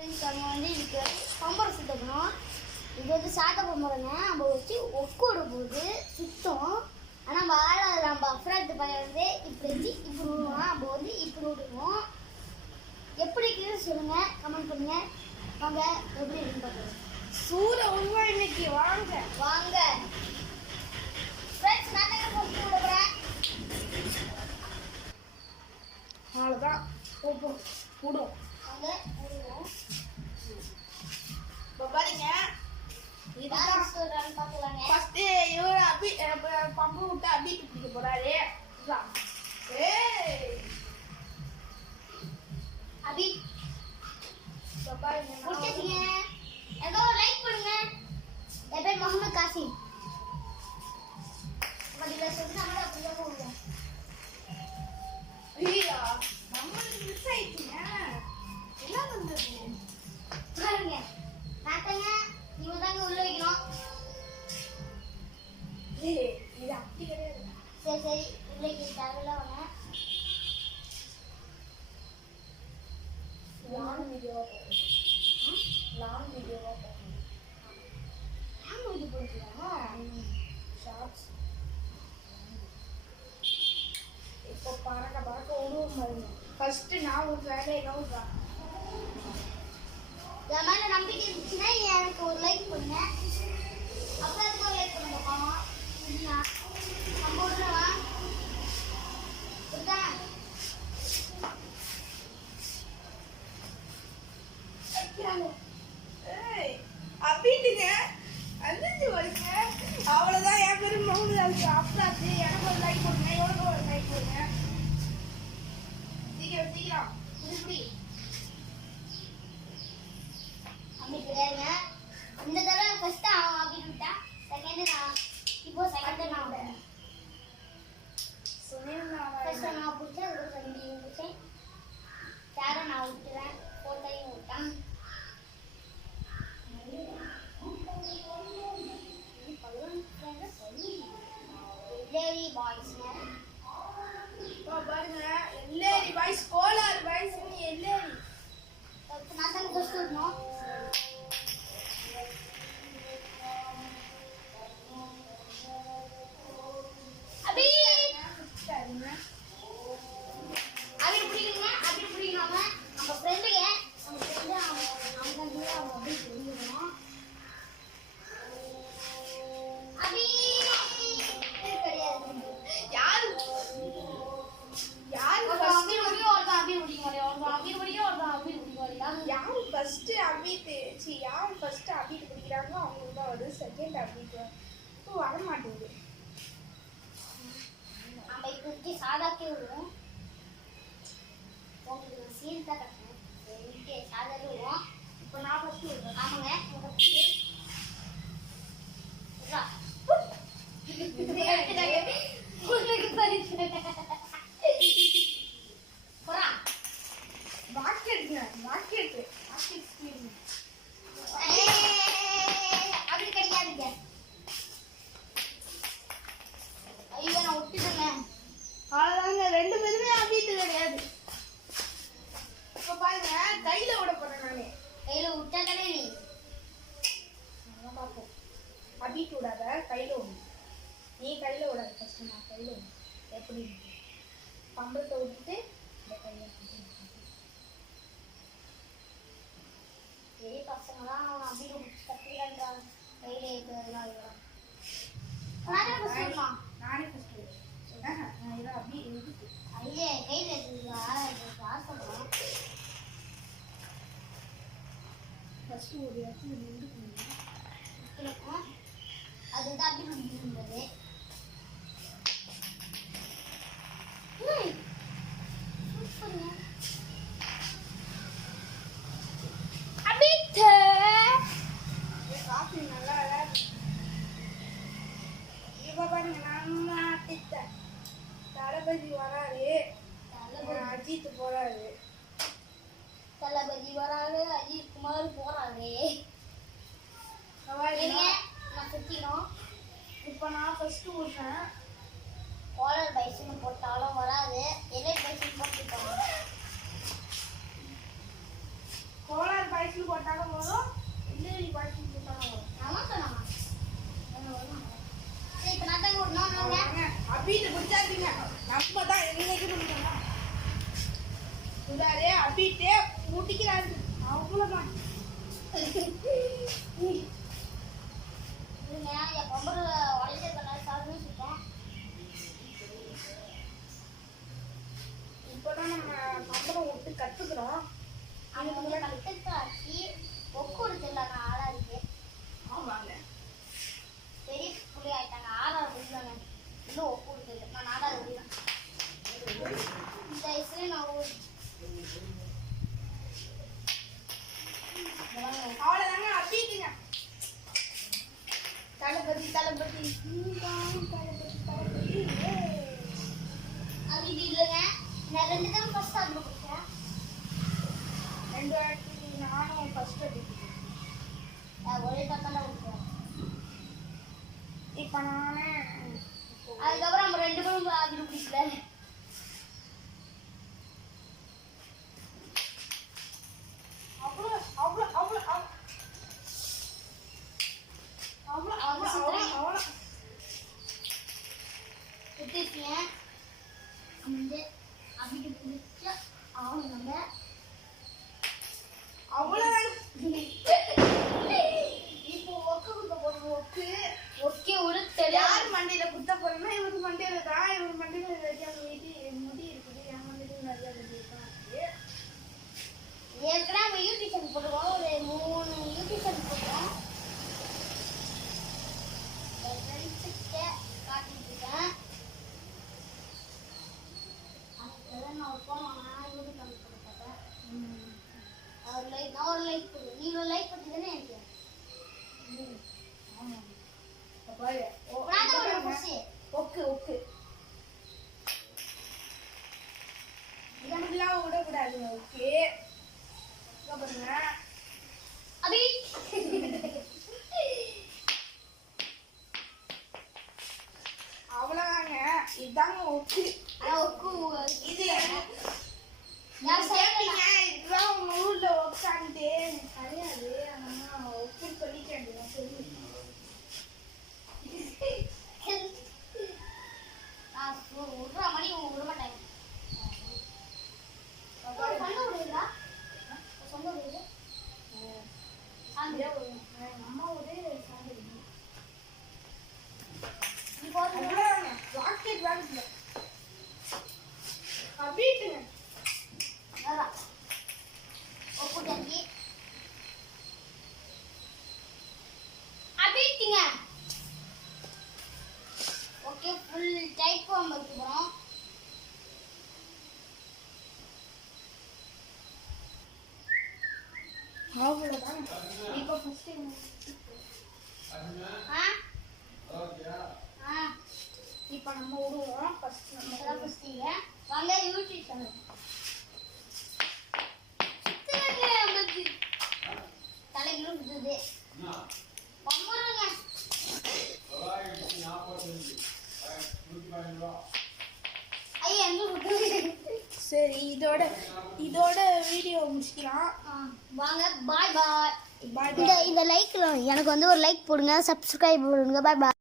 நம்ம வந்து இதுக்கு பம்பரை சுத்தணும். இது வந்து சாட்டை பம்பரைங்க. நம்ம வச்சு ஒக்கு விடும் போது சுத்தம். ஆனால் வாழை நம்ம அஃப்ராட் பையன் வந்து இப்படி வச்சு இப்படி விடுவோம். நம்ம வந்து இப்படி விடுவோம். எப்படி இருக்குன்னு சொல்லுங்க, கமெண்ட் பண்ணுங்க. வாங்க எப்படி இருக்குன்னு பார்க்கலாம். சூர உண்மை இன்னைக்கு வாங்க வாங்க ஃப்ரெண்ட்ஸ், நான் தான் ஃபர்ஸ்ட் விடுறேன். அவ்வளோதான் போப்போம் விடும். வாங்க விடுவோம். இப்போ பாருங்க இதுதான் சொல்றான்னு பார்க்கலாங்க. ஃபர்ஸ்ட் இவர் பம்பு விட்டு அபிட்டு பிடிக்க போறாரு. அபி இப்போ பாருங்க பிடிச்சிங்க, ஏதோ ஒரு லைக் பண்ணுங்க. என் பேர் முகமது காசிம். பதில் சொல்லி நம்மள அப்படியே போடுவோம். ஐயா நம்மளுக்கு மிஸ் ஆயிடுச்சுங்க. என்ன பண்றது பாருங்க நாட்டங்க, நீங்க தாங்க உள்ள வைக்கணும். இது அப்படி கிடையாது. சரி சரி, உள்ளே தேவையில்ல வாங்க. லாங் வீடியோவா போடுறோம். லாங் வீடியோவா போடுறோம். நாம இது போடுறோம். ஷார்ட்ஸ் இப்போ பறக்க பறக்க உருவம் பாருங்க. ஃபர்ஸ்ட் நான் ஒரு வேலையை கவுடுறேன். என் மேல நம்பிக்கை இருந்துச்சுன்னா எனக்கு ஒரு லைக் பண்ணுங்க. அப்புறம் அதுக்கு ஒரு லைக் பண்ணுங்க. பாவம் நம்ம விடுறவா அப்படின்ட்டுங்க அஞ்சு வருங்க. அவ்வளோதான் என் பேரு மவுனு. அப்புறாச்சு எனக்கு ஒரு லைக் போடுங்க, எவ்வளோ ஒரு லைக் போடுங்க. சீக்கிரம் சீக்கிரம் இப்படி அப்படி கிடையாதுங்க. இந்த தடவை ஃபர்ஸ்ட் அவன் அப்படி விட்டா, செகண்ட் நான், இப்போ செகண்ட் நான் விடுறேன். ஃபர்ஸ்ட் நான் பிடிச்சேன், அதுக்கு செகண்ட் பிடிச்சேன், தேர்டை நான் விட்டுறேன், ஃபோர்த்தையும் விட்டேன். எல்லேரி பாய்ஸ்ங்க. பாருங்க எல்லேரி பாய்ஸ், கோலார் பாய்ஸ், எல்லேரி. நான் தான் ஃபர்ஸ்ட் விடணும். அபி அப்படி பிடிக்குங்க, அப்படி பிடிக்கணும். நம்ம ஃப்ரெண்டுங்க, நம்ம ஃப்ரெண்டு அவங்க அப்படி தெரிஞ்சுக்கணும். அபி கிடையாது. யாரு யாரு ஒருத்தன் அப்படி பிடிக்கும், ஒருத்தன் அப்படி பிடிக்க மாட்டேன். ஒருத்தன் அப்படி பிடிக்கும், ஒருத்தன் அப்படி பிடிக்க மாட்டேன். யாரு ஃபர்ஸ்ட் அபிட் யாரு ஃபர்ஸ்ட் அபிட் பிடிக்கிறாங்களோ அவங்களுக்கு தான் வருது. செகண்ட் அபிட் இப்போ வர மாட்டேங்குது. நம்ம இப்போதைக்கு சாதாக்கே விடுவோம். உங்களுக்கு நான் சீன் தான் கட்டணும். சரிட்டு சாதாவே விடுவோம். இப்போ நான் ஃபர்ஸ்ட் விடுறேன். ஆமாங்க, ராக்கெட் ராக்கெட் ராக்கெட் ஸ்பீட் அப்படி கிடையாதுங்க. ஐயோ நான் விட்டுட்டேங்க. அவ்வளோதாங்க, ரெண்டு பேருமே அபிட் கிடையாது. இப்போ பாருங்க கையில விட போறேன் நானே. கையில விட்டா கிடையாது. நல்லா பார்ப்போம். அபிட் விடாத, கையில விடணும். நீ கையில விடாத, ஃபர்ஸ்ட் நான் கையில விடணும். எப்படி பம்பரத்தை விட்டுட்டு இந்த கையை பெரிய பசங்களாம் அப்படி கத்துக்கிறாங்க. கையில இருக்கிறதுலாம் நானே ஃபர்ஸ்ட் விடுறேன். நான் இதை அப்படி இருக்கு. ஐயே கையில இருக்கிறதா ஆசைப்படும். ஃபர்ஸ்ட் ஒரு இடத்துல நின்றுக்கணும். அதுதான் அப்படி முடியுன்றது. காஃபி நல்லா இப்போ பாருங்க நம்ம திட்டேன். தளபதி வராரு, அஜித் போறாரு. தளபதி வராரு, அஜித் குமார் போறாரு. நான் சுத்தினோம். இப்போ நான் ஃபர்ஸ்ட் விடுறேன். கோலர் பைஸ்னு போட்டாலும் வராது. எலை பைஸ்னு போட்டுருக்காங்க. கோலார் பாய்ஸ் பாட்டில் போட்டாலும் வரும், இல்லை நீ பாட்டில் போட்டாலும் வரும். ஆமா சொன்னாமா? சரி, இப்ப நான் தான் விடணும். வாங்க, அபிட்டு பிடிச்சாதீங்க. நம்ம தான் என்னைக்கு பிடிக்கணும். சுதாரே அபிட்டே முட்டிக்கிறாரு. அவ்வளோதான். இல்லைங்க, என் பம்பர் உடைச்சிருக்கனால சாப்பிட்டு சுட்டேன். இப்போதான் நம்ம பம்பரம் விட்டு கற்றுக்குறோம். அவங்க வந்து கட்டுக்காச்சு ஒக்கு எடுத்துல நான் ஆளா இருக்கு. ஆமாங்க. பெரிய புள்ளி ஆயிட்டாங்க. 6ஆவது முடிஞ்சாங்க. இன்னும் ஒப்பு கொடுத்தது நான் 4ஆவது முடிதான். இந்த வயசுல நான் அவ்வளோதாங்க அபிட்டுங்க. தளபதி தளபதி தளபதி. அது இது இல்லைங்க. நான் 2 தான் ஃபர்ஸ்ட் ஆர்டர் கொடுத்தேன். 2 வாட்டி நானும் ஃபர்ஸ்ட் அடிக்கிறேன். நான் ஒரே தான் கொடுத்தேன். இப்போ நானே அதுக்கப்புறம் நம்ம 2 பேரும் ஆர்டர் பிடிக்கல. அவ்வளோ அவ்வளோ அவ்வளோ அவ்வளோ அவ்வளோ அவ்வளோ அவ்வளோ குத்திருக்கீங்க. வந்து அப்படிக்கு பிடிச்ச அவங்க நம்ம அவ்வளோதான். இப்போ ஒக்கு குத்த போடுவோம். ஒக்கு ஒக்கே ஒரு தெரியாது. யார் மண்டையில குத்த போறோம்னா இவர் மண்டையில தான். இவர் மண்டையில நிறைய முடி இருக்குது. என் மண்டையில நிறைய முடி இருக்கு. ஏற்கனவே நம்ம யூடியூப் சேனல் போட்டுருக்கோம். ஒரு 3 யூடியூப் சேனல் போட்டுருக்கோம். ஃப்ரெண்ட்ஸுக்கு காட்டிட்டு இருக்கேன். அதுக்கு நான் ஒரு ஃபோன் வாங்கினா யூடியூப் சேனல் போட்டு பார்த்தேன். நான் ஒரு லைக் போடுவேன். நீ ஒரு லைக் போட்டுதானே எனக்கு. ஆமாம். பாரு. நான் தான் ஒரு ஃபர்ஸ்ட் ஒக்கு ஒக்கு இதெல்லாம் விடக்கூடாது. ஓகே பாருங்க. அபி அவ்வளோதாங்க. இதுதாங்க ஒக்கு. ஒக்கு இது யார் செய்யல. இதெல்லாம் உங்க ஊர்ல ஒக்கான்ட்டு கிடையாது. ஆனால் ஒக்குன்னு சொல்லிட்டேன். நான் சொல்லி நான் விடுற மணி உங்க விட மாட்டாங்க. சொந்த விடுங்களா? சொந்த விடுங்க. அம்மாவோட சாந்தி நீ போதும். ராக்கெட் வேணுங்க. அபிட்டுங்க. அதான் ஒப்பு தம்பி அபிட்டிங்க. ஓகே, ஃபுல் டைப் ஃபார்ம் வைக்கிறோம். அவ்வளோதான். இப்போ ஃபர்ஸ்ட் இப்போ நம்ம விடுவோம். ஃபர்ஸ்ட் நம்ம வாங்க யூடியூப் சேனல் தலைகளும் இருக்குது. பம்பருங்க ஐயா எங்க விட்டு. சரி, இதோட வீடியோ முடிச்சுக்கலாம். வாங்க, பாய் பாய். பாய் இந்த லைக்ல எனக்கு வந்து ஒரு லைக் போடுங்க, சப்ஸ்கிரைப் போடுங்க. பாய் பாய்.